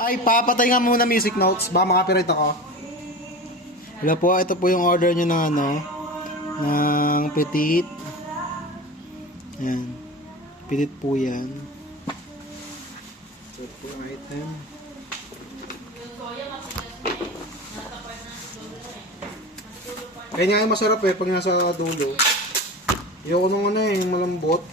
Ay, papatay nga muna music notes. Baka makapirate ako. Wala po, ito po yung order nyo ng ano, ng petit. Yan. Petit po yan. So, ito po yung item. Kaya nga yung masarap pag nasa dulo. Ayoko nung ano yung malambot.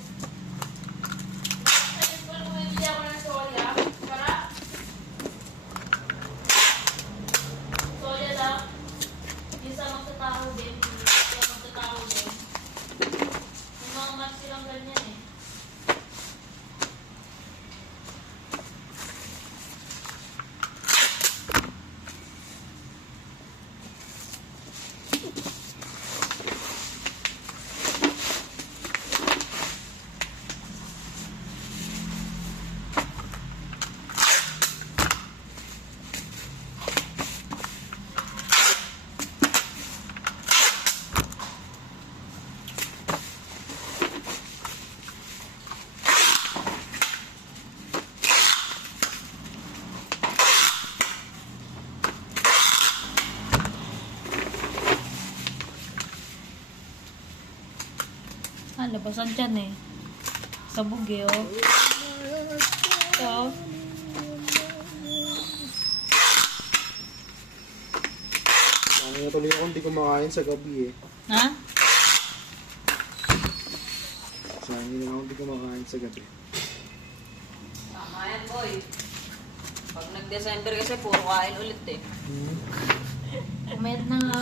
Labasan dyan eh. Sabog eh, oh. Ito. Ano na tuloy ako hindi kumakain sa gabi eh. Ha? Sayang na ako hindi kumakain sa gabi. Tama yan, boy. Pag nag-December kasi, puro kain ulit eh. Umayat na nga.